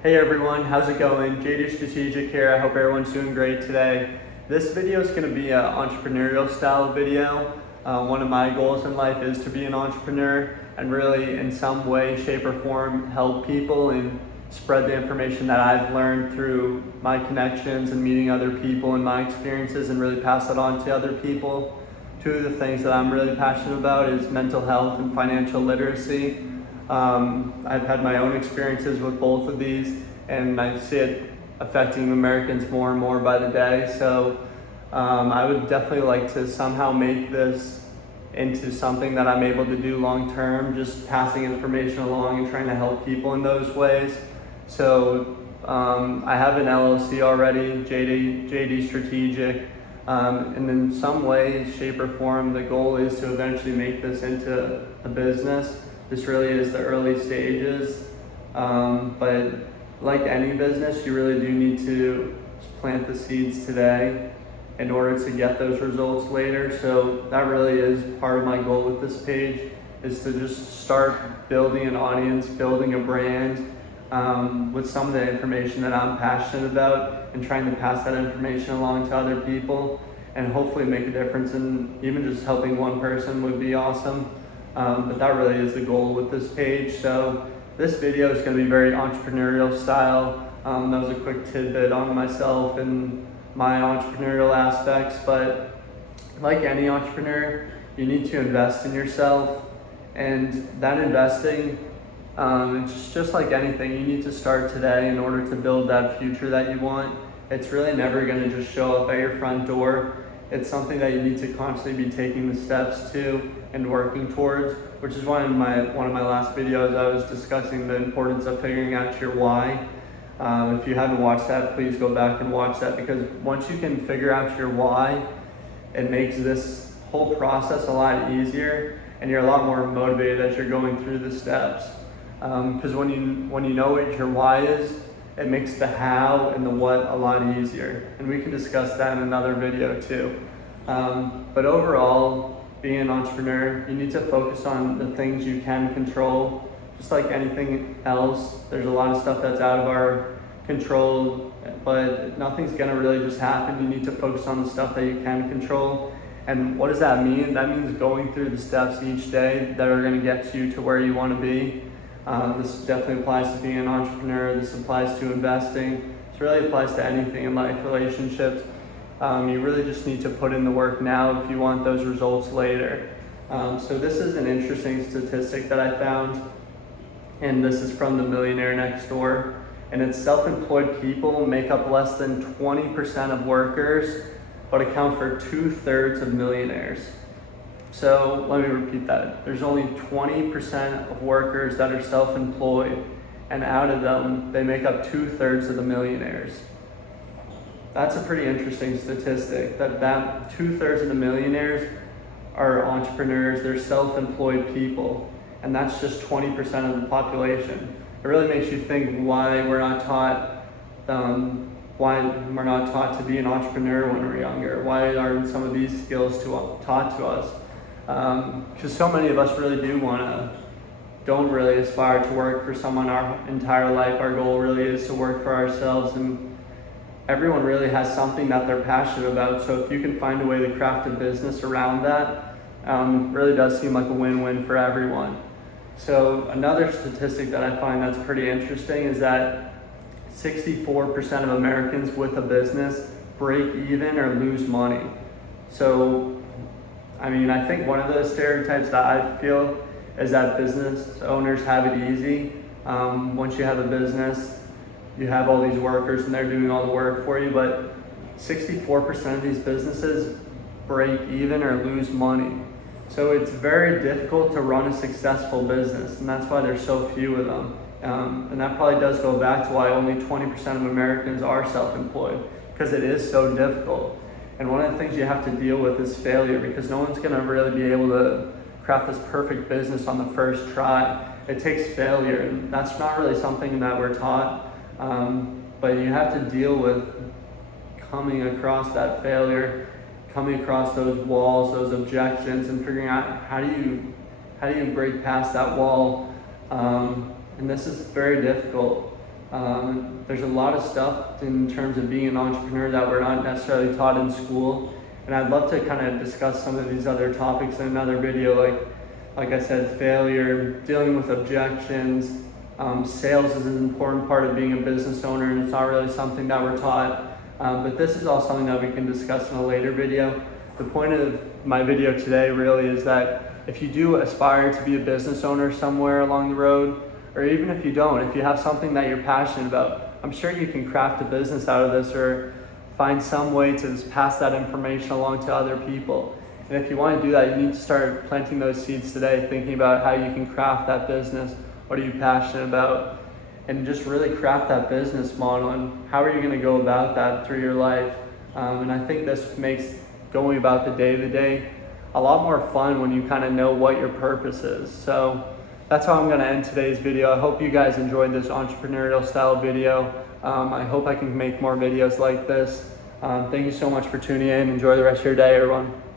Hey everyone, how's it going? JD Strategic here. I hope everyone's doing great today. This video is going to be an entrepreneurial style video. One of my goals in life is to be an entrepreneur and really in some way, shape or form help people and spread the information that I've learned through my connections and meeting other people and my experiences and really pass it on to other people. Two of the things that I'm really passionate about is mental health and financial literacy. I've had my own experiences with both of these, and I see it affecting Americans more and more by the day. So I would definitely like to somehow make this into something that I'm able to do long term, just passing information along and trying to help people in those ways. So I have an LLC already, JD Strategic, and in some way, shape or form, the goal is to eventually make this into a business. This really is the early stages, but like any business, you really do need to plant the seeds today in order to get those results later. So that really is part of my goal with this page, is to just start building an audience, building a brand with some of the information that I'm passionate about and trying to pass that information along to other people and hopefully make a difference. And even just helping one person would be awesome. But that really is the goal with this page. So this video is going to be very entrepreneurial style. That was a quick tidbit on myself and my entrepreneurial aspects. But like any entrepreneur, you need to invest in yourself. And that investing, it's just like anything. You need to start today in order to build that future that you want. It's really never going to just show up at your front door. It's something that you need to constantly be taking the steps to and working towards, which is why in one of my last videos I was discussing the importance of figuring out your why. If you haven't watched that, please go back and watch that, because once you can figure out your why, it makes this whole process a lot easier and you're a lot more motivated as you're going through the steps. Because when you know what your why is, it makes the how and the what a lot easier. And we can discuss that in another video too. But overall, being an entrepreneur, you need to focus on the things you can control. Just like anything else, there's a lot of stuff that's out of our control, but nothing's gonna really just happen. You need to focus on the stuff that you can control. And what does that mean? That means going through the steps each day that are gonna get you to where you wanna be. This definitely applies to being an entrepreneur. This applies to investing. This really applies to anything in life, relationships. You really just need to put in the work now if you want those results later. So this is an interesting statistic that I found, and this is from the Millionaire Next Door, and it's self-employed people make up less than 20% of workers, but account for 2/3 of millionaires. So let me repeat that. There's only 20% of workers that are self-employed, and out of them, they make up 2/3 of the millionaires. That's a pretty interesting statistic, that 2/3 of the millionaires are entrepreneurs, they're self-employed people, and that's just 20% of the population. It really makes you think why we're not taught to be an entrepreneur when we're younger. Why aren't some of these skills taught to us? Because so many of us really don't really aspire to work for someone our entire life. Our goal really is to work for ourselves, and everyone really has something that they're passionate about. So if you can find a way to craft a business around that, really does seem like a win-win for everyone. So another statistic that I find that's pretty interesting is that 64% of Americans with a business break even or lose money. So I think one of the stereotypes that I feel is that business owners have it easy. Once you have a business, you have all these workers and they're doing all the work for you, but 64% of these businesses break even or lose money. So it's very difficult to run a successful business, and that's why there's so few of them. And that probably does go back to why only 20% of Americans are self-employed, because it is so difficult. And one of the things you have to deal with is failure, because no one's gonna really be able to craft this perfect business on the first try. It takes failure, and that's not really something that we're taught. But you have to deal with coming across that failure, coming across those walls, those objections, and figuring out how do you break past that wall. And this is very difficult. There's a lot of stuff in terms of being an entrepreneur that we're not necessarily taught in school. And I'd love to kind of discuss some of these other topics in another video, like I said, failure, dealing with objections. Sales is an important part of being a business owner, and it's not really something that we're taught. But this is all something that we can discuss in a later video. The point of my video today really is that if you do aspire to be a business owner somewhere along the road, or even if you don't, if you have something that you're passionate about, I'm sure you can craft a business out of this or find some way to just pass that information along to other people. And if you want to do that, you need to start planting those seeds today, thinking about how you can craft that business. What are you passionate about? And just really craft that business model, and how are you going to go about that through your life? And I think this makes going about the day-to-day a lot more fun when you kind of know what your purpose is. So that's how I'm going to end today's video. I hope you guys enjoyed this entrepreneurial style video. I hope I can make more videos like this. Thank you so much for tuning in. Enjoy the rest of your day, everyone.